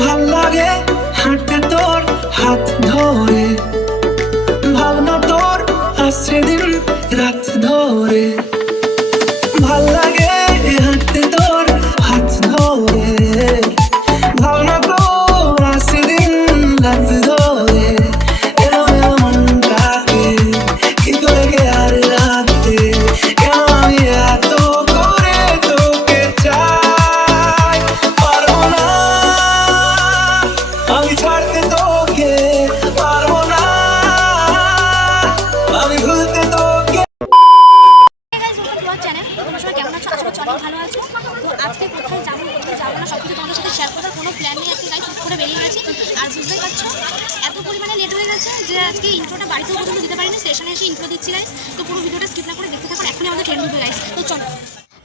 ভাল লাগে হাঁটতে তোর হাত ধরে, ভাবনা তোর আসছে দিন রাত ধরে। ভাল লাগে হাঁটতে তোর হাত ধরে, ভাবনা তোর আসছে দিন রাত ধরে। এলো এলো মনটাকে কি করে গে আর রাতে, কেন আমি এত করে তোকে চাই। পারবো না আমি ছাড়তে তোকে, পারবো না আমি ভুলতে তোকে। কেমন আছো? আশা করছি অনেক ভালো আছো। তো আজকে কোথায় যাবো না সব কিছু তোমাদের সাথে শেয়ার করার কোনো প্ল্যান নেই। আজকে গাইজ করে বেরিয়ে গেছি, আর বুঝতেই পারছো এত পরিমাণে লেট হয়ে গেছে যে আজকে ইন্ট্রোটা বাড়িতেও পর্যন্ত দিতে পারিনি, স্টেশনে এসে ইন্ট্রো দিচ্ছি গাইজ। তো পুরো ভিডিওটা স্কিপ না করে দেখতে থাকুন, এখনই আমাদের ট্রেন ঢুকে গাইজ। তো চলো।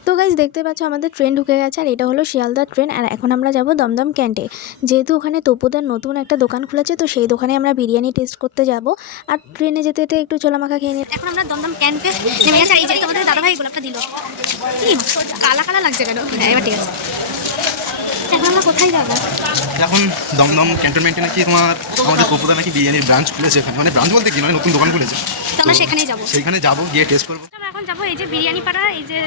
তো গাইজ দেখতে পাচ্ছ আমাদের ট্রেন ঢুকে গেছে, আর এটা হলো শিয়ালদা ট্রেন। আর এখন আমরা যাব দমদম ক্যান্টে, যেহেতু ওখানে তপুদার নতুন একটা দোকান খুলেছে, তো সেই দোকানে আমরা বিরিয়ানি টেস্ট করতে যাব। আর ট্রেনে যেতে যেতে একটু ছোলা মাখা খেয়ে নিই। এখন আমরা দমদম ক্যান্টে নেমে গেছি, আর এই যে তোমাদের দাদাভাই গোলাপটা দিল, কি কালা কালা লাগছে কেন? হ্যাঁ এবার ঠিক আছে। এখন আমরা কোথায় যাবো? এখন দমদম ক্যান্টনমেন্টে নাকি আমাদের তপুদা নাকি বিরিয়ানির ব্রাঞ্চ খুলেছে এখানে, মানে ব্রাঞ্চ বলতে কি, মানে নতুন দোকান খুলেছে। তো আমরা সেখানেই যাবো। সেইখানে যাবো, গিয়ে টেস্ট করবো। আমরা এখন যাবো এই যে বিরিয়ানি পাড়া, এই যে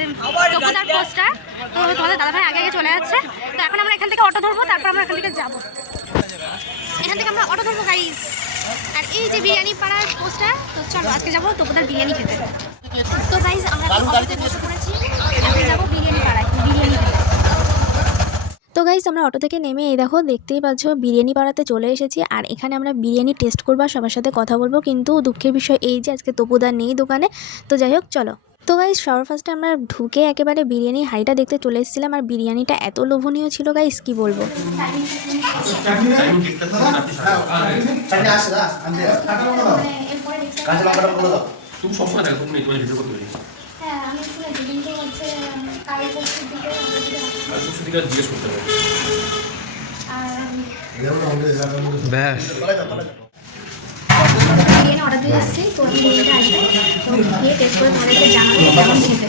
তপুদার পোস্টার। তো তোমাদের দাদাভাই আগে আগে চলে যাচ্ছে। তো এখন আমরা এখান থেকে অটো ধরবো, তারপর আমরা এখান থেকে যাবো। এখান থেকে আমরা অটো ধরবো গাইস। আর এই যে বিরিয়ানি পাড়ার পোস্টার, তো চলো আজকে যাবো তপুদার বিরিয়ানি খেতে। তো গাইস আমরা অটোতে বসে পড়েছি, এখন যাবো বিরিয়ানি পাড়ায় বিরিয়ানি খেতে। তো গাইজ আমরা অটো থেকে নেমে এই দেখো দেখতেই পাচ্ছ বিরিয়ানি পাড়াতে চলে এসেছি। আর এখানে আমরা বিরিয়ানি টেস্ট করবো, সবার সাথে কথা বলবো। কিন্তু দুঃখের বিষয় এই যে আজকে তপুদা নেই দোকানে। তো যাই হোক চলো। তো গাইজ সবার ফার্স্টে আমরা ঢুকে একেবারে বিরিয়ানি হাঁড়িটা দেখতে চলে এসেছিলাম। আর বিরিয়ানিটা এত লোভনীয় ছিল গাইজ, কি বলবো। তুমি সবসময় দেখো, তুমি ভিডিও করতে পারি। হ্যাঁ আমি শুনেছি, কিন্তু হচ্ছে কাল পরশুর দিকে আর সুস্থ দিকে জিজ্ঞেস করতে হবে। ব্যাস বিরিয়ানি অর্ডার দিয়ে এসেছি। তো আমি বিরিয়ানিটা আসবে, তো গিয়ে টেস্ট করে তোমাদেরকে জানাবো কেমন খেতে।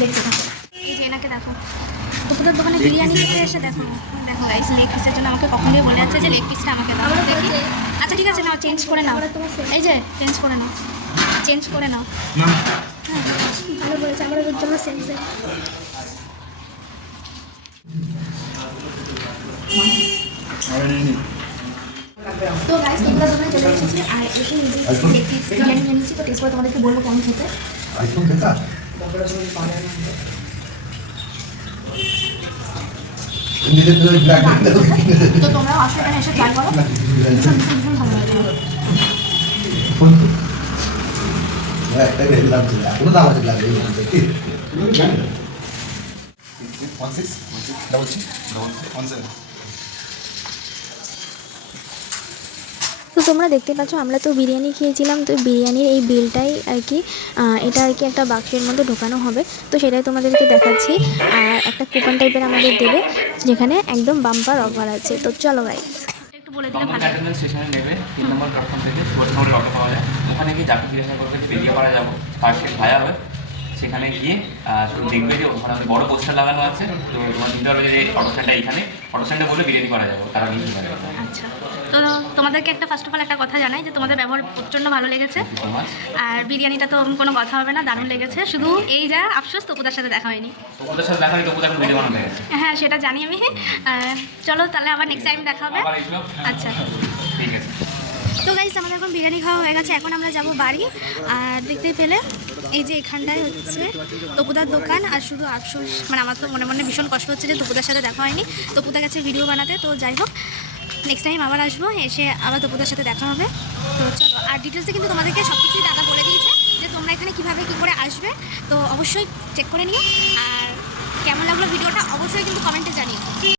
দেখতে থাকো। এই যে এনাকে দেখো, তপুদার দোকানে বিরিয়ানি খেতে এসে দেখো দেখো গাইস, লেগ পিসের জন্য আমাকে কখন দিয়ে বলে যাচ্ছে যে লেগ পিসটা আমাকে দাও। দেখি আচ্ছা ঠিক আছে, নাও চেঞ্জ করে নাও। এই যে চেঞ্জ করে নাও, চেঞ্জ করে নাও। হ্যাঁ ভালো বলেছে, আমার ওর জন্য সেন্স। তো গাইস তোমরা দোকানে চলে এসেছি, আর এসে নিজে লেগ পিস বিরিয়ানি নিয়ে নিচ্ছি। তো টেস্ট করে তোমাদেরকে বলবো কেমন খেতে। তো তোমরা আসো এখানে এসে ট্রাই করো, ভীষণ ভীষণ ভালো লাগে। তো তোমরা দেখতে পাচ্ছ আমরা তো বিরিয়ানি খেয়েছিলাম। তো বিরিয়ানির এই বিলটাই আর কি এটা আর কি একটা বাক্সের মধ্যে ঢোকানো হবে। তো সেটাই তোমাদেরকে দেখাচ্ছি। আর একটা কুপন টাইপের আমাদের দেবে, যেখানে একদম বাম্পার অফার আছে। তো চলো গাইস। একটু বলে দিলে ভালো। ক্যান্টনমেন্ট স্টেশনে নেবে 3 নম্বর প্ল্যাটফর্ম থেকে সুভাষ মোড়ের অটো পাওয়া যায়। ওখানে গিয়ে যাকে জিজ্ঞাসা করবে যে বেরিয়ে পাড়া যাবো, ফার্স্ট ভায়া হবে। সেখানে গিয়ে দেখবে যে ওখানে বড় পোস্টার লাগানো আছে। তো তোমার চিন্তা হবে যে অটো স্ট্যান্ডটা এইখানে, অটো স্ট্যান্ডে বলে বিরিয়ানি করা যাবো, তারা বিরিয়ানি করে দেবে। আচ্ছা, তো তোমাদেরকে একটা ফার্স্ট অফ অল একটা কথা জানাই যে তোমাদের ব্যবহার প্রচণ্ড ভালো লেগেছে। আর বিরিয়ানিটা তো কোনো কথা হবে না, দারুণ লেগেছে। শুধু এই যা আফসোস তপুদার সাথে দেখা হয়নি। তপুদার সাথে দেখা হয়নি, তপুদা এখন ভিডিও বানাতে গেছে। হ্যাঁ সেটা জানি আমি। চলো তাহলে আবার নেক্সট টাইম দেখা হবে। আবার এসো। আচ্ছা ঠিক আছে। তো গাইস আমাদের এখন বিরিয়ানি খাওয়া হয়ে গেছে, এখন আমরা যাব বাড়ি। আর দেখতে পেলে এই যে এখানটায় হচ্ছে তপুদার দোকান। আর শুধু আফসোস, মানে আমার তো মনে মনে ভীষণ কষ্ট হচ্ছে যে তপুদার সাথে দেখা হয়নি। তপুদা গেছে ভিডিও বানাতে। তো যাই হোক নেক্সট টাইম আবার আসবো, এসে আবার তপুদার সাথে দেখা হবে। তো চলো, আর ডিটেলসে কিন্তু তোমাদেরকে সব কিছুই দাদা বলে দিয়েছে যে তোমরা এখানে কীভাবে কী করে আসবে। তো অবশ্যই চেক করে নিও। আর কেমন লাগলো ভিডিওটা অবশ্যই কিন্তু কমেন্টে জানিও।